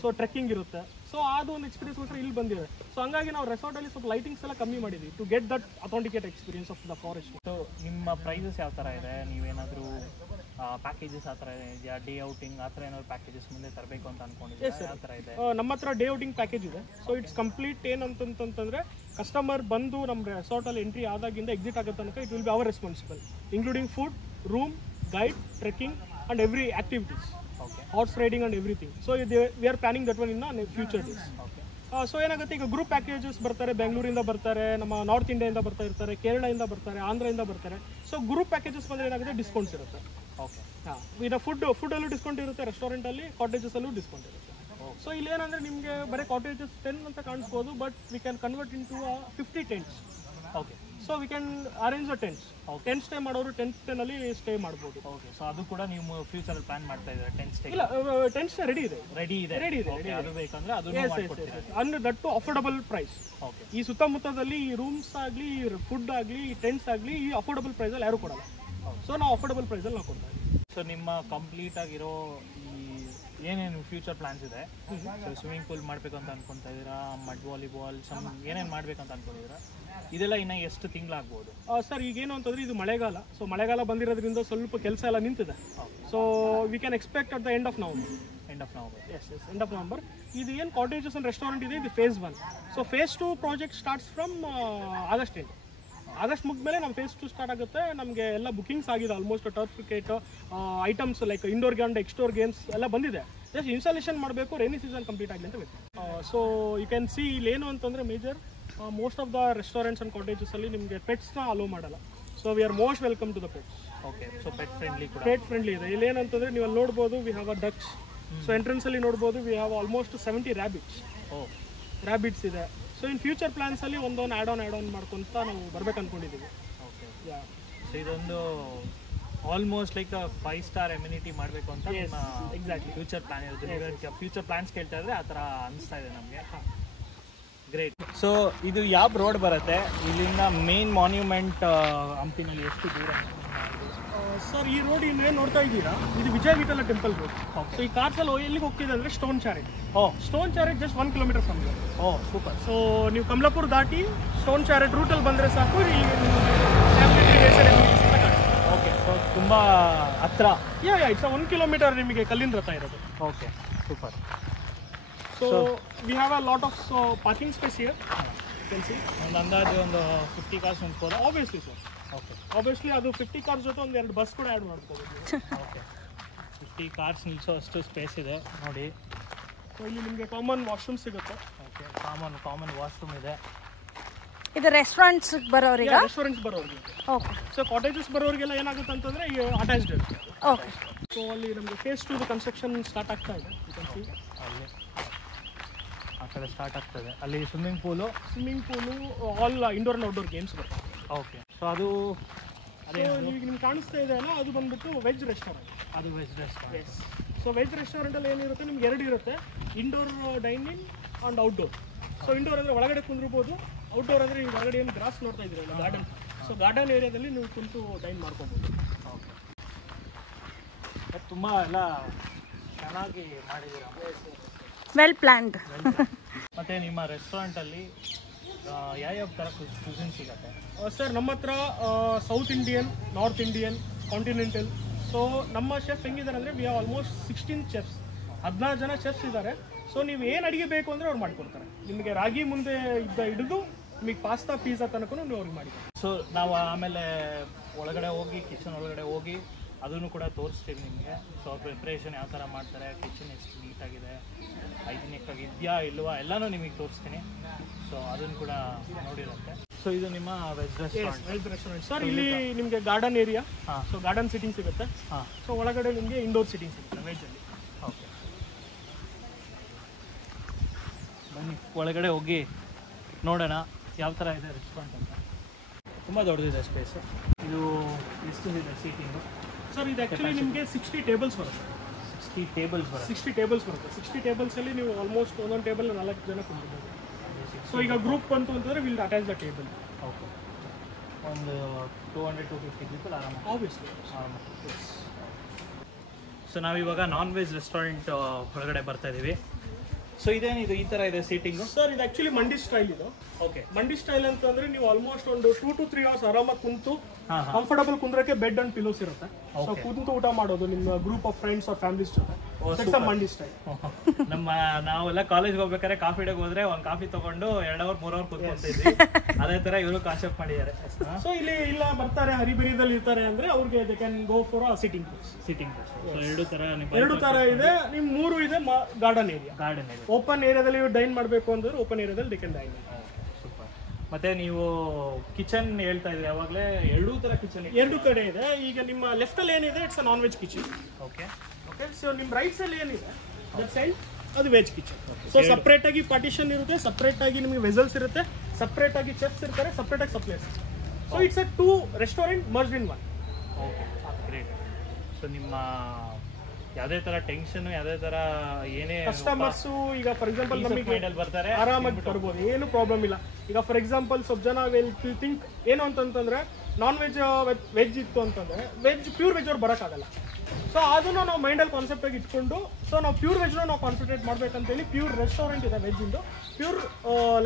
So trekking ಇರುತ್ತೆ. ಸೊ ಅದು ಒಂದು ಎಕ್ಸ್ಪೀರಿಯನ್ಸ್ ಮಾತ್ರ ಇಲ್ಲಿ ಬಂದಿದೆ. ಸೊ ಹಂಗಾಗಿ ನಾವು ರೆಸಾರ್ಟಲ್ಲಿ ಸ್ವಲ್ಪ ಲೈಟಿಂಗ್ಸ್ ಎಲ್ಲ ಕಮ್ಮಿ ಮಾಡಿದ್ವಿ to get that authenticate experience of the forest. So ನಿಮ್ಮ ಪ್ರೈಸಸ್ ಯಾವ ಥರ ಇದೆ? ನೀವೇನಾದರೂ ಪ್ಯಾಕೇಜಸ್ ಆ ಥರ ಇದೆಯಾ? ಡೇ ಔಟಿಂಗ್ ಆ ಥರ ಏನಾದ್ರು ಪ್ಯಾಕೇಜಸ್ ಮುಂದೆ ತರಬೇಕು ಅಂತ ಅನ್ಕೊಂಡಿದ್ದೀರಾ? ಯಾವ ಥರ ಇದೆ? ನಮ್ಮ ಹತ್ರ ಡೇ ಔಟಿಂಗ್ ಪ್ಯಾಕೇಜ್ ಇದೆ. ಸೊ ಇಟ್ಸ್ ಕಂಪ್ಲೀಟ್ ಏನಂತಂತಂದ್ರೆ, ಕಸ್ಟಮರ್ ಬಂದು ನಮ್ಮ ರೆಸಾರ್ಟಲ್ಲಿ ಎಂಟ್ರಿ ಆದಾಗಿಂದ ಎಕ್ಸಿಟ್ ಆಗೋ ತನಕ it will be our responsible, including food, room, guide, trekking and every activities, horse riding and everything. So we are planning that one in future days. So ಏನಾಗುತ್ತೆ, ಈಗ ಗ್ರೂಪ್ ಪ್ಯಾಕೇಜಸ್ ಬರ್ತಾರೆ, ಬೆಂಗಳೂರಿಂದ ಬರ್ತಾರೆ, ನಮ್ಮ ನಾರ್ತ್ ಇಂಡಿಯಾದಿಂದ ಬರ್ತಾ ಇರ್ತಾರೆ, ಕೇರಳದಿಂದ ಬರ್ತಾರೆ, ಆಂಧ್ರದಿಂದ ಬರ್ತಾರೆ. ಸೊ ಗ್ರೂಪ್ ಪ್ಯಾಕೇಜಸ್ ಬಂದರೆ ಏನಾಗುತ್ತೆ, ಡಿಸ್ಕೌಂಟ್ಸ್ ಇರುತ್ತೆ. ಓಕೆ. ಹಾಂ, ಈಗ ಫುಡ್ಡಲ್ಲೂ ಡಿಸ್ಕೌಂಟ್ ಇರುತ್ತೆ, ರೆಸ್ಟೋರೆಂಟಲ್ಲಿ, ಕಾಟೇಜಸಲ್ಲೂ ಡಿಸ್ಕೌಂಟ್ ಇರುತ್ತೆ. ಸೊ ಇಲ್ಲಿ ಏನಂದರೆ, ನಿಮಗೆ ಬರೀ ಕಾಟೇಜಸ್ 10 ಅಂತ ಕಾಣಿಸ್ಬೋದು, but we can convert into 50 tents. Okay. So we can arrange the tents. Tent stay ಮಾಡೋರು ಟೆಂಟಲ್ಲಿ ಸ್ಟೇ ಮಾಡ್ಬೋದು. ಓಕೆ. ಸೊ ಅದು ಕೂಡ ನೀವು ಫ್ಯೂಚರ್ ಪ್ಲಾನ್ ಮಾಡ್ತಾ ಇದ್ದಾರೆ? ಟೆಂಟ್ ಸ್ಟೇ ಇಲ್ಲ, ಟೆಂಟ್ ಸ್ಟೇ ರೆಡಿ ಇದೆ. ಅದು ಬೇಕಂದ್ರೆ ಅದು ಅಂದ್ರೆ that too affordable price. Okay. ಈ ಸುತ್ತಮುತ್ತದಲ್ಲಿ ಈ ರೂಮ್ಸ್ ಆಗಲಿ, ಫುಡ್ ಆಗಲಿ, ಈ ಟೆಂಟ್ಸ್ ಆಗಲಿ, ಈ ಅಫೋರ್ಡಬಲ್ ಪ್ರೈಸಲ್ಲಿ ಯಾರು ಕೊಡಲ್ಲ. ಸೊ ನಾವು ಅಫೋರ್ಡಬಲ್ ಪ್ರೈಸಲ್ಲಿ ನಾವು ಕೊಡ್ತಾ ಇದ್ದೀವಿ. ಸೊ ನಿಮ್ಮ ಕಂಪ್ಲೀಟ್ ಆಗಿರೋ ಈ ಏನೇನು ಫ್ಯೂಚರ್ ಪ್ಲಾನ್ಸ್ ಇದೆ? ಸೊ ಸ್ವಿಮ್ಮಿಂಗ್ ಪೂಲ್ ಮಾಡಬೇಕು ಅಂತ ಅನ್ಕೊತಾ ಇದ್ದೀರಾ, ಮಡ್ ವಾಲಿಬಾಲ್, ಏನೇನು ಮಾಡ್ಬೇಕಂತ ಅನ್ಕೊಂಡಿದ್ದೀರಾ? ಇದೆಲ್ಲ ಇನ್ನು ಎಷ್ಟು ತಿಂಗಳಾಗ್ಬೋದು? ಸರ್ ಈಗೇನು ಅಂತಂದರೆ, ಇದು ಮಳೆಗಾಲ. ಸೊ ಮಳೆಗಾಲ ಬಂದಿರೋದ್ರಿಂದ ಸ್ವಲ್ಪ ಕೆಲಸ ಎಲ್ಲ ನಿಂತಿದೆ. So we can expect at the end of November. End of November. ಇದು ಏನು ಕಾಟೇಜಸ್ ಅಂಡ್ ರೆಸ್ಟೋರೆಂಟ್ ಇದೆ, ಇದು phase 1. So phase 2 project starts from August end. August ಮುಗಿದ್ಮೇಲೆ ನಮ್ಮ ಫೇಸ್ 2 ಸ್ಟಾರ್ಟ್ ಆಗುತ್ತೆ. ನಮಗೆ ಎಲ್ಲ ಬುಕಿಂಗ್ಸ್ ಆಗಿದೆ almost. Turf cricket items like indoor game, ಎಕ್ಸ್ಟೋರ್ ಗೇಮ್ಸ್ ಎಲ್ಲ ಬಂದಿದೆ. ಜಸ್ಟ್ ಇನ್ಸ್ಟಾಲೇಷನ್ ಮಾಡಬೇಕು, ರೈನಿ ಸೀಸನ್ ಕಂಪ್ಲೀಟ್ ಆಗಲಿ ಅಂತ ಬೇಕು. ಸೊ ಯು ಕ್ಯಾನ್ ಸಿ ಇಲ್ಲೇನು ಅಂತಂದರೆ, major most of the restaurants and ಕಾಟೇಜಸಲ್ಲಿ ನಿಮಗೆ ಪೆಟ್ಸ್ನ ಅಲೋ ಮಾಡಲ್ಲ. So we are most welcome to the pets. Okay. So pet friendly ಇದೆ. ಇಲ್ಲೇನಂತಂದರೆ, ನೀವು ಅಲ್ಲಿ ನೋಡ್ಬೋದು, we have a ducks. So ಎಂಟ್ರೆನ್ಸಲ್ಲಿ ನೋಡ್ಬೋದು, ವಿ ಹ್ಯಾವ್ ಆಲ್ಮೋಸ್ಟ್ 70 ರ್ಯಾಬಿಟ್ಸ್ ಇದೆ. ಸೊ ಇನ್ ಫ್ಯೂಚರ್ ಪ್ಲಾನ್ಸಲ್ಲಿ ಒಂದೊಂದು ಆ್ಯಡ್ ಆನ್ ಮಾಡ್ಕೊತ ನಾವು ಬರ್ಬೇಕು ಅಂದ್ಕೊಂಡಿದ್ದೀವಿ. ಓಕೆ. ಸೊ ಇದೊಂದು ಆಲ್ಮೋಸ್ಟ್ ಲೈಕ್ 5 ಸ್ಟಾರ್ ಎಮ್ಯುನಿಟಿ ಮಾಡಬೇಕು ಅಂತ ಎಕ್ಸಾಕ್ಟ್ಲಿ ಫ್ಯೂಚರ್ ಪ್ಲಾನ್ ಇರುತ್ತೆ. ಫ್ಯೂಚರ್ ಪ್ಲಾನ್ಸ್ ಕೇಳ್ತಾ ಇದ್ರೆ ಆ ಥರ ಅನಿಸ್ತಾ ಇದೆ ನಮಗೆ. ಗ್ರೇಟ್. ಸೊ ಇದು ಯಾವ ರೋಡ್ ಬರುತ್ತೆ ಇಲ್ಲಿಂದ ಮೇನ್ ಮಾನ್ಯುಮೆಂಟ್ ಹಂಪಿನಲ್ಲಿ ಎಷ್ಟು ದೂರ? ಸರ್ ಈ ರೋಡ್ ಇನ್ನೇನು ನೋಡ್ತಾ ಇದ್ದೀರಾ, ಇದು Vijaya Vittala temple road. So ಈ ಕಾರ್ಸಲ್ಲಿ ಎಲ್ಲಿಗೆ ಹೋಗ್ತಿದೆ ಅಂದರೆ stone chariot. Stone chariot just 1 kilometre from here. Super. So ನೀವು ಕಮಲಾಪುರ ದಾಟಿ ಸ್ಟೋನ್ ಚಾರೆಟ್ ರೂಟಲ್ಲಿ ಬಂದರೆ ಸಾಕು. ಓಕೆ. ಸೊ ತುಂಬ ಹತ್ರ. ಇಟ್ಸ್ 1 ಕಿಲೋಮೀಟರ್ ನಿಮಗೆ ಕಲ್ಲಿನ ರಥ ಇರೋದು. Okay, super. So we have a lot of parking space here. ಒಂದು ಅಂದಾಜು ಒಂದು 50 ಕಾರ್ಸ್ ನಿಂತ್ಬೋದು? Obviously sir. ಓಕೆ. ಆಬ್ವಿಯಸ್ಲಿ ಅದು 50 ಕಾರ್ಸ್ ಜೊತೆ ಒಂದು 2 ಬಸ್ ಕೂಡ ಆ್ಯಡ್ ಮಾಡ್ಕೋಬೋದು. ಓಕೆ. 50 ಕಾರ್ಸ್ ನಿಲ್ಲಿಸೋ ಅಷ್ಟು ಸ್ಪೇಸ್ ಇದೆ ನೋಡಿ. ಸೊ ಇಲ್ಲಿ ನಿಮಗೆ ಕಾಮನ್ ವಾಶ್ರೂಮ್ ಸಿಗುತ್ತೆ. ಓಕೆ. ಕಾಮನ್ ವಾಶ್ರೂಮ್ ಇದೆ. ಇದು ರೆಸ್ಟೋರೆಂಟ್ಸ್ ಬರೋರಿಗೆ? ರೆಸ್ಟೋರೆಂಟ್ಸ್ ಬರೋರಿಗೆ. ಓಕೆ. ಸೊ ಕಾಟೇಜಸ್ ಬರೋರಿಗೆಲ್ಲ ಏನಾಗುತ್ತೆ ಅಂತಂದರೆ ಅಟ್ಯಾಚ್ಡ್ ಇರುತ್ತೆ. ಓಕೆ. ಸೊ ಅಲ್ಲಿ ನಮಗೆ ಫೇಸ್ 2 ಕನ್ಸ್ಟ್ರಕ್ಷನ್ ಸ್ಟಾರ್ಟ್ ಆಗ್ತಾ ಇದೆ. ಅಲ್ಲಿ ಆ ಕಡೆ ಸ್ಟಾರ್ಟ್ ಆಗ್ತದೆ. ಅಲ್ಲಿ swimming pool all indoor and outdoor games ಬರುತ್ತೆ. ಓಕೆ. ಸೊ ಅದು ಈಗ ನಿಮ್ಗೆ ಕಾಣಿಸ್ತಾ ಇದೆ ಅಲ್ಲ, ಅದು ಬಂದ್ಬಿಟ್ಟು ವೆಜ್ ರೆಸ್ಟೋರೆಂಟ್. ಅದು ವೆಜ್ ರೆಸ್ಟೋರೆಂಟ್. ಸೊ ವೆಜ್ ರೆಸ್ಟೋರೆಂಟಲ್ಲಿ ಏನಿರುತ್ತೆ, ನಿಮ್ಗೆ 2 ಇರುತ್ತೆ, indoor dining and outdoor. So indoor ಅಂದರೆ ಒಳಗಡೆ ಕುಂದಿರ್ಬೋದು, ಔಟ್ಡೋರ್ ಅಂದರೆ ಈಗ ಹೊರಗಡೆ ಏನು ಗ್ರಾಸ್ ನೋಡ್ತಾ ಇದ್ದೀರಲ್ಲ, ಗಾರ್ಡನ್. ಸೊ ಗಾರ್ಡನ್ ಏರಿಯಾದಲ್ಲಿ ನೀವು ಕುಂತು ಡೈನ್ ಮಾಡ್ಕೋಬೋದು. ಓಕೆ, ತುಂಬ ಎಲ್ಲ ಚೆನ್ನಾಗಿ ಮಾಡಿದ್ದೀರಾ. Well planned. ಮತ್ತು ನಿಮ್ಮ ರೆಸ್ಟೋರೆಂಟಲ್ಲಿ ಯಾವ್ಯಾವ ಥರ ಕ್ಯೂಸಿನ್ ಸಿಗುತ್ತೆ? ಸರ್ ನಮ್ಮ ಹತ್ರ south Indian, north Indian, continental. So ನಮ್ಮ ಶೆಫ್ ಹೆಂಗಿದ್ದಾರೆ ಅಂದರೆ ವಿ ಹ್ಯಾವ್ ಆಲ್ಮೋಸ್ಟ್ 16 ಚೆಫ್ಸ್, 16 ಜನ ಚೆಫ್ಸ್ ಇದ್ದಾರೆ. ಸೊ ನೀವು ಏನು ಅಡುಗೆ ಬೇಕು ಅಂದರೆ ಅವ್ರು ಮಾಡಿಕೊಡ್ತಾರೆ. ನಿಮಗೆ ರಾಗಿ ಮುಂದೆ ಹಿಡಿದು ನಿಮಗೆ ಪಾಸ್ತಾ ಪಿಜ್ಜಾ ತನಕ ನೀವು ಅವ್ರಿಗೆ ಮಾಡಿ. ಸೊ ನಾವು ಆಮೇಲೆ ಒಳಗಡೆ ಹೋಗಿ, ಕಿಚನ್ ಒಳಗಡೆ ಹೋಗಿ ಅದನ್ನು ಕೂಡ ತೋರಿಸ್ತೀವಿ ನಿಮಗೆ. ಸೊ ಪ್ರಿಪ್ರೇಷನ್ ಯಾವ ಥರ ಮಾಡ್ತಾರೆ, ಕಿಚನ್ ಎಷ್ಟು ನೀಟಾಗಿದೆ, ಹೈಜಿನಿಕ್ ಆಗಿ ಇದೆಯಾ ಇಲ್ವಾ ಎಲ್ಲನೂ ನಿಮಗೆ ತೋರಿಸ್ತೀನಿ. ಸೊ ಅದನ್ನು ಕೂಡ ನೋಡಿರುತ್ತೆ. ಸೊ ಇದು ನಿಮ್ಮ ವೆಜ್ ರೆಸ್ಟೋರೆಂಟ್ ಸರ್. ಇಲ್ಲಿ ನಿಮಗೆ garden area, so garden sitting ಸಿಗುತ್ತೆ. ಸೊ ಒಳಗಡೆ ನಿಮಗೆ ಇಂಡೋರ್ ಸಿಟ್ಟಿಂಗ್ ಸಿಗುತ್ತೆ ವೆಜ್ಜಲ್ಲಿ. ಓಕೆ, ಬನ್ನಿ ಒಳಗಡೆ ಹೋಗಿ ನೋಡೋಣ ಯಾವ ಥರ ಇದೆ ರೆಸ್ಟೋರೆಂಟ್ ಅಂತ. ತುಂಬ ದೊಡ್ಡದಿದೆ ಸ್ಪೇಸು. ಇದು ಎಷ್ಟು ಇದೆ ಸೀಟಿಂಗು? ಸರ್ ಇದು ಆ್ಯಕ್ಚುಲಿ ನಿಮಗೆ 60 ಟೇಬಲ್ಸ್ ಬರುತ್ತೆ. 60 ಟೇಬಲ್ಸ್ ಬರುತ್ತೆ. 60 ಟೇಬಲ್ಸ್ ಬರುತ್ತೆ. 60 ಟೇಬಲ್ಸಲ್ಲಿ ನೀವು ಆಲ್ಮೋಸ್ಟ್ ಒಂದೊಂದು ಟೇಬಲ್ 4 ಜನ ಕುಂತಿರ್ಬೋದು. ಸೊ ಈಗ ಗ್ರೂಪ್ ಬಂತು ಅಂತಂದರೆ will attach the table. Okay, ಒಂದು 200-250 ಪೀಪಲ್ ಆರಾಮ. ಆಬ್ವಿಯಸ್ಲಿ. ಸೊ ನಾವಿವಾಗ ನಾನ್ ವೆಜ್ ರೆಸ್ಟೋರೆಂಟ್ ಹೊರಗಡೆ ಬರ್ತಾ ಇದ್ದೀವಿ. ಸೊ ಇದೇನಿದು ಈ ಥರ ಇದೆ ಸೀಟಿಂಗು? ಸರ್ ಇದು ಆ್ಯಕ್ಚುಲಿ ಮಂಡಿ ಸ್ಟೈಲ್ ಇದು. ಓಕೆ, ಮಂಡಿ ಸ್ಟೈಲ್ ಅಂತಂದರೆ ನೀವು ಆಲ್ಮೋಸ್ಟ್ ಒಂದು 2 to 3 ಅವರ್ಸ್ ಆರಾಮಾಗಿ ಕುಂತು ಕಂಫರ್ಟಬಲ್ ಕುಂದ್ರಕ್ಕೆ ಬೆಡ್ ಅಂಡ್ ಪಿಲೋಸ್ ಇರುತ್ತೆ. ಸೊ ಕುಂತು ಊಟ ಮಾಡೋದು ನಿಮ್ಮ group of friends or families ಜೊತೆ. That's a mandi style. ನಾವೆಲ್ಲ ಕಾಲೇಜ್ಗೆ ಹೋಗ್ಬೇಕಾದ್ರೆ ಕಾಫಿ ಡೇಗೆ ಹೋದ್ರೆ ಒಂದು ಕಾಫಿ ತಗೊಂಡು 2 ಅವರ್ 3 ಅವರ್ ಕೂತ್ಕೊಳ್ತಿದ್ವಿ. ಅದೇ ತರ ಇವರು ಕಾನ್ಸೆಪ್ಟ್ ಮಾಡಿದ್ದಾರೆ. ಸೊ ಇಲ್ಲಿ ಇಲ್ಲ ಬರ್ತಾರೆ ಹರಿಬರಿದಲ್ಲಿ ಇರ್ತಾರೆ ಅಂದ್ರೆ ಅವ್ರಿಗೆ they can go for a sitting place. ಎರಡು ತರ ಇದೆ. ನಿಮ್ 3 ಇದೆ ಗಾರ್ಡನ್ ಏರಿಯಾ. ಓಪನ್ ಏರಿಯಾದಲ್ಲಿ ಡೈನ್ ಮಾಡಬೇಕು ಅಂದ್ರೆ ಓಪನ್ ಏರಿಯಾದಲ್ಲಿ ದೇ ಕ್ಯಾನ್ ಡೈನ್. ಸೂಪರ್. ಮತ್ತೆ ನೀವು ಕಿಚನ್ ಹೇಳ್ತಾ ಇದ್ರಿ ಯಾವಾಗಲೇ, ಎರಡೂ ತರ ಕಿಚನ್ ಎರಡು ಕಡೆ ಇದೆ. ಈಗ ನಿಮ್ಮ ಲೆಫ್ಟ್ ಅಲ್ಲಿ ಏನಿದೆ it's a non veg kitchen. Okay okay. So ನಿಮ್ಮ ರೈಟ್ ಸೈಡ್ ಏನಿದೆ ದಟ್ ಸೈಡ್ ಅದು ವೆಜ್ ಕಿಚನ್. ಸೊ ಸಪ್ರೇಟ್ ಆಗಿ ಪಾರ್ಟಿಷನ್ ಇರುತ್ತೆ, ಸಪ್ರೇಟ್ ಆಗಿ ನಿಮಗೆ ವೆಸಲ್ಸ್ ಇರುತ್ತೆ, ಸಪ್ರೇಟ್ ಆಗಿ ಚೆಫ್ಸ್ ಇರ್ತಾರೆ, ಸಪ್ರೇಟ್ ಆಗಿ supplies. So it's a 2 restaurant merged in 1. Okay, great. So ನಿಮ್ಮ ಯಾವುದೇ ತರ ಟೆನ್ಷನ್, ಯಾವುದೇ ತರ ಏನೇ ಕಸ್ಟಮರ್ಸ್ ಈಗ ಫಾರ್ ಎಕ್ಸಾಂಪಲ್ ನಮಗೆ ಬರ್ತಾರೆ ಆರಾಮಾಗಿ ಬರ್ಬೋದು, ಏನು ಪ್ರಾಬ್ಲಮ್ ಇಲ್ಲ. ಈಗ ಫಾರ್ ಎಕ್ಸಾಂಪಲ್ ಸ್ವಲ್ಪ ಜನ ವಿಲ್ ಥಿಂಕ್ ಏನು ಅಂತಂತಂದ್ರೆ ನಾನ್ ವೆಜ್ ವೆಜ್ ಇತ್ತು ಅಂತಂದ್ರೆ ಪ್ಯೂರ್ ವೆಜ್ ಅವ್ರು ಬರೋಕ್ಕಾಗಲ್ಲ. ಸೊ ಅದನ್ನು ನಾವು ಮೈಂಡಲ್ಲಿ ಕಾನ್ಸೆಪ್ಟ್ ಆಗಿ ಇಟ್ಕೊಂಡು ಸೊ ನಾವು ಪ್ಯೂರ್ ವೆಜ್ನ ನಾವು ಕಾನ್ಸಂಟ್ರೇಟ್ ಮಾಡ್ಬೇಕಂತೇಳಿ ಪ್ಯೂರ್ ರೆಸ್ಟೋರೆಂಟ್ ಇದೆ ವೆಜ್ ಇಂದು, ಪ್ಯೂರ್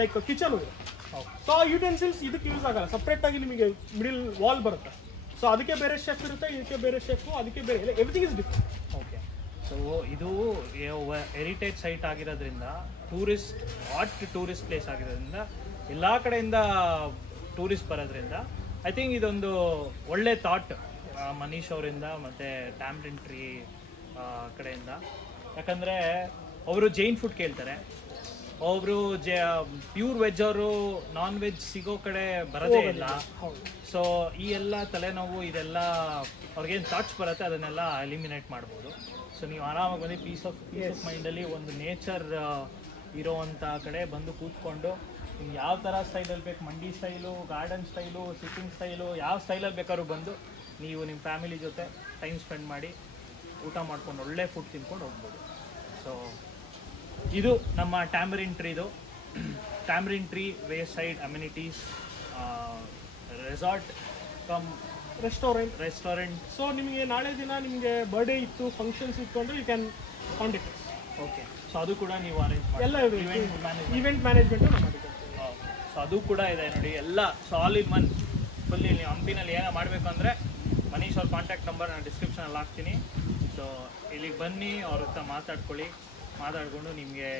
ಲೈಕ್ ಕಿಚನ್ ಇದೆ. ಸೊ ಆ ಯುಟೆನ್ಸಿಲ್ಸ್ ಇದಕ್ಕೆ ಯೂಸ್ ಆಗಲ್ಲ, ಸಪ್ರೇಟ್ ಆಗಿ ನಿಮಗೆ ಮಿಡಿಲ್ ವಾಲ್ ಬರುತ್ತೆ. ಸೊ ಅದಕ್ಕೆ ಬೇರೆ ಶೆಫ್ ಇರುತ್ತೆ, ಇದಕ್ಕೆ ಬೇರೆ ಶೆಫು, ಅದಕ್ಕೆ ಬೇರೆ everything is different. Okay. So ಇದು ಹೆರಿಟೇಜ್ ಸೈಟ್ ಆಗಿರೋದ್ರಿಂದ ಟೂರಿಸ್ಟ್ ಪ್ಲೇಸ್ ಆಗಿರೋದ್ರಿಂದ ಎಲ್ಲ ಕಡೆಯಿಂದ ಟೂರಿಸ್ಟ್ ಬರೋದ್ರಿಂದ ಐ ಥಿಂಕ್ ಇದೊಂದು ಒಳ್ಳೆ ಥಾಟ್ ಮನೀಶ್ ಅವರಿಂದ ಮತ್ತು ಟ್ಯಾಮ್ರಿನ್ ಟ್ರೀ ಕಡೆಯಿಂದ. ಯಾಕಂದರೆ ಅವರು ಜೈನ್ ಫುಡ್ ಕೇಳ್ತಾರೆ, ಒಬ್ಬರು ಪ್ಯೂರ್ ವೆಜ್ ಅವರು ನಾನ್ ವೆಜ್ ಸಿಗೋ ಕಡೆ ಬರೋದೇ ಇಲ್ಲ. ಸೊ ಈ ಎಲ್ಲ ತಲೆನೋವು ಇದೆಲ್ಲ ಅವ್ರಿಗೇನು ಥಾಟ್ಸ್ ಬರುತ್ತೆ ಅದನ್ನೆಲ್ಲ ಎಲಿಮಿನೇಟ್ ಮಾಡ್ಬೋದು. ಸೊ ನೀವು ಆರಾಮಾಗಿ ಬಂದು ಪೀಸ್ ಆಫ್ ಮೈಂಡಲ್ಲಿ ಒಂದು ನೇಚರ್ ಇರೋವಂಥ ಕಡೆ ಬಂದು ಕೂತ್ಕೊಂಡು ನಿಮ್ಗೆ ಯಾವ ಥರ ಸ್ಟೈಲಲ್ಲಿ ಬೇಕು, ಮಂಡಿ style, garden style, sitting style, ಯಾವ ಸ್ಟೈಲಲ್ಲಿ ಬೇಕಾದ್ರೂ ಬಂದು ನೀವು ನಿಮ್ಮ ಫ್ಯಾಮಿಲಿ ಜೊತೆ ಟೈಮ್ ಸ್ಪೆಂಡ್ ಮಾಡಿ ಊಟ ಮಾಡ್ಕೊಂಡು ಒಳ್ಳೆ ಫುಡ್ ತಿನ್ಕೊಂಡು ಹೋಗ್ಬೋದು. ಸೊ ಇದು ನಮ್ಮ ಟ್ಯಾಮರಿನ್ ಟ್ರೀದು. Tamarind tree way side amenities resort cum restaurant. So ನಿಮಗೆ ನಾಳೆ ದಿನ ನಿಮಗೆ ಬರ್ಡೇ ಇತ್ತು, ಫಂಕ್ಷನ್ಸ್ ಇತ್ತು ಅಂದರೆ you can contact. Okay. So ಅದು ಕೂಡ ನೀವು ಅರೇಂಜ್ ಮಾಡಿ ಎಲ್ಲ ಈವೆಂಟ್ ಮ್ಯಾನೇಜ್ಮೆಂಟ್ ಮಾಡಿಕೊಡ್ತೀವಿ. ಸೊ ಅದು ಕೂಡ ಇದೆ ನೋಡಿ ಎಲ್ಲ. So all in one full. ನೀವು ಹಂಪಿನಲ್ಲಿ ಏನೋ ಮಾಡಬೇಕು ಅಂದರೆ ಮನೀಶ್ ಅವ್ರ ಕಾಂಟ್ಯಾಕ್ಟ್ ನಂಬರ್ ನಾನು ಡಿಸ್ಕ್ರಿಪ್ಷನಲ್ಲಿ ಹಾಕ್ತೀನಿ. ಸೊ ಇಲ್ಲಿಗೆ ಬನ್ನಿ, ಅವ್ರ ಹತ್ರ ಮಾತಾಡಿಕೊಂಡು ನಿಮಗೆ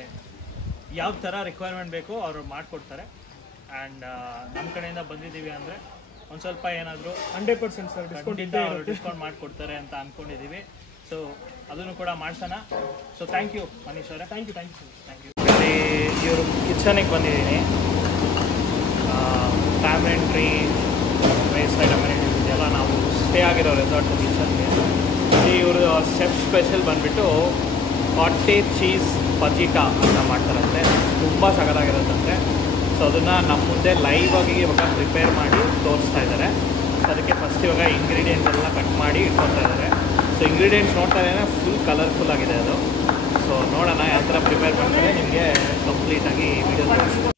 ಯಾವ ಥರ ರಿಕ್ವೈರ್ಮೆಂಟ್ ಬೇಕು ಅವರು ಮಾಡಿಕೊಡ್ತಾರೆ. ಆ್ಯಂಡ್ ನಮ್ಮ ಕಡೆಯಿಂದ ಬಂದಿದ್ದೀವಿ ಅಂದರೆ ಒಂದು ಸ್ವಲ್ಪ ಏನಾದರೂ 100% ಸರ್ ಡಿಸ್ಕೌಂಟ್ ಮಾಡಿಕೊಡ್ತಾರೆ ಅಂತ ಅಂದ್ಕೊಂಡಿದ್ದೀವಿ. ಸೊ ಅದನ್ನು ಕೂಡ ಮಾಡ್ಸೋಣ. ಸೊ ಥ್ಯಾಂಕ್ ಯು ಮನೀಶ್ ಅವರೇ. Thank you. ಇಲ್ಲಿ ಇವರು ಕಿಚನಿಗೆ ಬಂದಿದ್ದೀನಿ. Tamarind tree way side amenities ಇದೆಯಲ್ಲ, ನಾವು ಸ್ಟೇ ಆಗಿರೋ ರೆಸಾರ್ಟ್ ಕಿಚನ್ಗೆ. ಇವರು ಶೆಫ್ ಸ್ಪೆಷಲ್ ಬಂದುಬಿಟ್ಟು ಕಾಟೇಜ್ ಚೀಸ್ ಫಜಿಟಾ ಅಂತ ಮಾಡ್ತಾರಂತೆ, ತುಂಬ ಸಗದಾಗಿರೋದಂತೆ. ಸೊ ಅದನ್ನು ನಮ್ಮ ಮುಂದೆ ಲೈವ್ ಆಗಿ ಇವಾಗ ಪ್ರಿಪೇರ್ ಮಾಡಿ ತೋರಿಸ್ತಾ ಇದ್ದಾರೆ. ಸೊ ಅದಕ್ಕೆ ಫಸ್ಟ್ ಇವಾಗ ಇಂಗ್ರೀಡಿಯೆಂಟ್ಸ್ ಎಲ್ಲ ಕಟ್ ಮಾಡಿ ಇಟ್ಕೊತಾ ಇದ್ದಾರೆ. ಸೊ ಇಂಗ್ರೀಡಿಯೆಂಟ್ಸ್ ನೋಡ್ತಾ ಇದ್ದೇನೆ, ಫುಲ್ ಕಲರ್ಫುಲ್ ಆಗಿದೆ ಅದು. ಸೊ ನೋಡೋಣ ಯಾವ ಥರ ಪ್ರಿಪೇರ್ ಮಾಡ್ತಾರೆ, ನಿಮಗೆ ಕಂಪ್ಲೀಟಾಗಿ ವಿಡಿಯೋ ತೋರಿಸ್ತೀನಿ.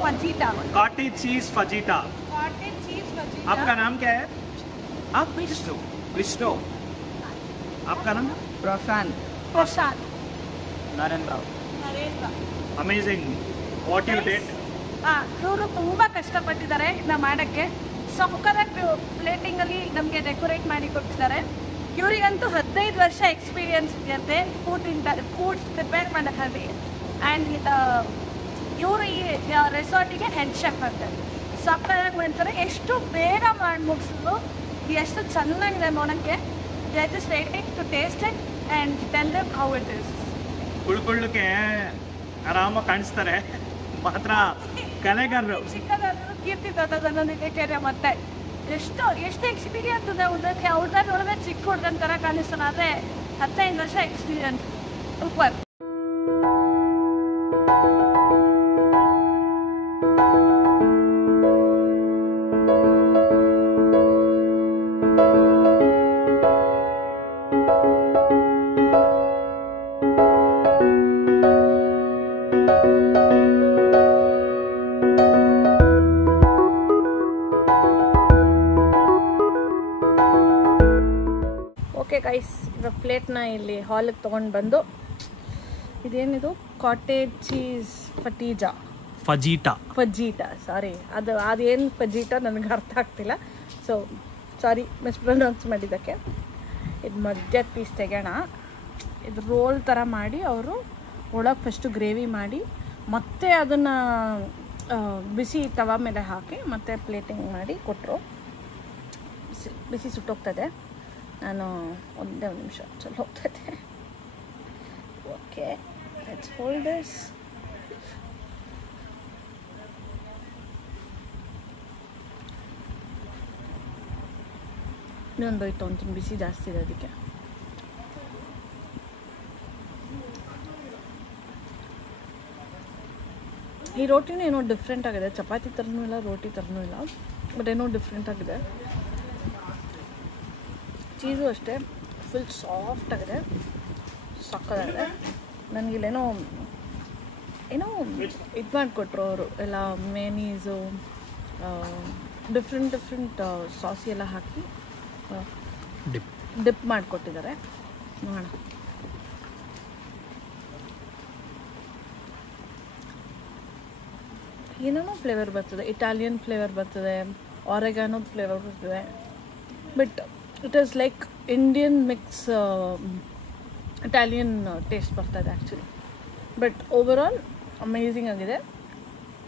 फजीटा कॉटेज चीज फजीटा। Cottage cheese फजीटा। आपका नाम क्या है? आप विष्णु। विष्णु। आपका नाम? Prashant Prasad Narendra Narendra. Amazing. What you did? ಇವರು ತುಂಬ ಕಷ್ಟಪಟ್ಟಿದ್ದಾರೆ ಇದನ್ನ ಮಾಡೋಕ್ಕೆ. ಸಕ್ಕತ್ತಾಗಿ ಪ್ಲೇಟಿಂಗಲ್ಲಿ ನಮಗೆ ಡೆಕೋರೇಟ್ ಮಾಡಿ ಕೊಡ್ತಿದ್ದಾರೆ. ಇವರಿಗಂತೂ 15 ವರ್ಷ ಎಕ್ಸ್ಪೀರಿಯನ್ಸ್ ಇದೆಯಂತೆ ಫುಡ್ಸ್ ಪ್ರಿಪೇರ್ ಮಾಡೋಕ್ಕಾಗಲಿ. ಆ್ಯಂಡ್ ಇವರು ಈ ರೆಸಾರ್ಟಿಗೆ ಹೆಡ್ ಶೆಫ್ ಅಂತಾರೆ. ಸಕ್ಕತ್ತಾಗಿ ಮಾಡ್ತಾರೆ. ಎಷ್ಟು ಬೇಗ ಮಾಡಿ ಮುಗಿಸಿದ್ರು, ಎಷ್ಟು ಚೆನ್ನಾಗಿದೆ ನೋಡೋಕ್ಕೆ. They are just waiting to taste it and tell them how it is. ಕುಳ್ಕೊಳ್ಳಕ್ಕೆ ಆರಾಮಾಗಿ ಕಾಣಿಸ್ತಾರೆ, ಮಾತ್ರ ಕಲೆಗಾರರು. ಚಿಕ್ಕದಾದ್ರು ಕೀರ್ತಿ ದೊಡ್ಡದನ್ನೋದಕ್ಕೆ ಕೆರೆ ಮತ್ತೆ ಎಷ್ಟು ಎಕ್ಸ್ಪೀರಿಯನ್ಸ್ ಇದೆ ಉದಕ್ಕೆ. ಅವ್ರದ್ದು ನೋಡಿದ್ರೆ ಚಿಕ್ಕ ಹುಡುಗನ ಥರ ಕಾಣಿಸ್ತಾನೆ, ಅದೇ 15 ವರ್ಷ ಎಕ್ಸ್ಪೀರಿಯನ್ಸ್. ಸೂಪರ್. ಓಕೆ ಗೈಸ್, ಇವಾಗ ಪ್ಲೇಟ್ನ ಇಲ್ಲಿ ಹಾಲಿಗೆ ತೊಗೊಂಡು ಬಂದು, ಇದೇನಿದು ಕಾಟೇಜ್ ಚೀಸ್ ಫಜೀಟಾ ಸಾರಿ, ಅದೇನು ಫಜೀಟಾ ನನಗೆ ಅರ್ಥ ಆಗ್ತಿಲ್ಲ. ಸೊ ಸಾರಿ ಮಿಸ್ಪ್ರೊನೌನ್ಸ್ ಮಾಡಿದ್ದಕ್ಕೆ. ಇದು ಮಧ್ಯದ ಪೀಸ್ ತೆಗೋಣ. ಇದು ರೋಲ್ ಥರ ಮಾಡಿ ಅವರು ಒಳಗೆ ಫಸ್ಟು ಗ್ರೇವಿ ಮಾಡಿ ಮತ್ತೆ ಅದನ್ನು ಬಿಸಿ ತವ ಮೇಲೆ ಹಾಕಿ ಮತ್ತೆ ಪ್ಲೇಟಿಂಗ್ ಮಾಡಿ ಕೊಟ್ಟರು. ಬಿಸಿ ಸುಟ್ಟೋಗ್ತದೆ. ನಾನು ಒಂದೇ ಒಂದು ನಿಮಿಷ ಚಲೋ ಹೋಗ್ತದೆ. Okay, let's hold this. ಇನ್ನೊಂದು ಹೋಯ್ತು ಅಂತೀನಿ, ಬಿಸಿ ಜಾಸ್ತಿ ಇದೆ ಅದಕ್ಕೆ. ಈ ರೋಟಿನೂ ಏನೋ ಡಿಫ್ರೆಂಟ್ ಆಗಿದೆ. ಚಪಾತಿ ಥರನೂ ಇಲ್ಲ, ರೋಟಿ ಥರನೂ ಇಲ್ಲ, ಬಟ್ ಏನೋ ಡಿಫ್ರೆಂಟ್ ಆಗಿದೆ. ಚೀಸು ಅಷ್ಟೇ ಫುಲ್ ಸಾಫ್ಟ್ ಆಗಿದೆ, ಸಕ್ಕತ್ತಾಗಿದೆ. ನನಗಿಲ್ಲೇನೋ ಇದು ಮಾಡಿಕೊಟ್ರು ಅವರು ಎಲ್ಲ. ಮೇನೀಸು, ಡಿಫ್ರೆಂಟ್ ಸಾಸಿ ಎಲ್ಲ ಹಾಕಿ ಡಿಪ್ ಮಾಡಿಕೊಟ್ಟಿದ್ದಾರೆ. ನೋಡೋಣ. ಏನೇನೋ ಫ್ಲೇವರ್ ಬರ್ತದೆ. ಇಟಾಲಿಯನ್ ಫ್ಲೇವರ್ ಬರ್ತದೆ, ಆರೆಗಾನೋ ಫ್ಲೇವರ್ ಬರ್ತದೆ, but it is like Indian mix Italian taste ಬರ್ತದೆ actually. But overall amazing ಆಗಿದೆ.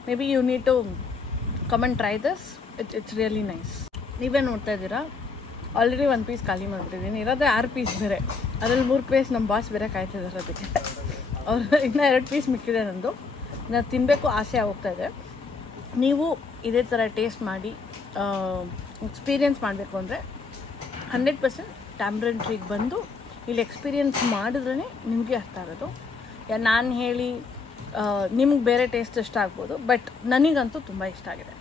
Maybe you need to come and try this. It's really nice. ನೀವೇ ನೋಡ್ತಾ ಇದ್ದೀರಾ, ಆಲ್ರೆಡಿ 1 ಪೀಸ್ ಖಾಲಿ ಮಾಡಿಬಿಟ್ಟಿದ್ದೀನಿ. ಇರೋದೇ 6 ಪೀಸ್ ಬೇರೆ, ಅದರಲ್ಲಿ 3 ಪೀಸ್ ನಮ್ಮ ಬಾಸ್ ಬೇರೆ ಕಾಯ್ತಿದ್ದಾರೆ. ಅದಕ್ಕೆ ಅವರು ಇನ್ನೂ 2 ಪೀಸ್ ಮಿಕ್ಕಿದೆ. ನಂದು ನಾನು ತಿನ್ನಬೇಕು ಆಸೆ ಆಗೋಗ್ತಾಯಿದೆ. ನೀವು ಇದೇ ಥರ ಟೇಸ್ಟ್ ಮಾಡಿ ಎಕ್ಸ್ಪೀರಿಯನ್ಸ್ ಮಾಡಬೇಕು ಅಂದರೆ 100% ಟ್ಯಾಂಬ್ರನ್ ಟ್ರೀಗೆ ಬಂದು ಇಲ್ಲಿ ಎಕ್ಸ್ಪೀರಿಯನ್ಸ್ ಮಾಡಿದ್ರೇ ನಿಮಗೆ ಅರ್ಥ ಆಗೋದು. ನಾನು ಹೇಳಿ ನಿಮ್ಗೆ ಬೇರೆ ಟೇಸ್ಟ್ ಇಷ್ಟ ಆಗ್ಬೋದು, ಬಟ್ ನನಗಂತೂ ತುಂಬ ಇಷ್ಟ ಆಗಿದೆ.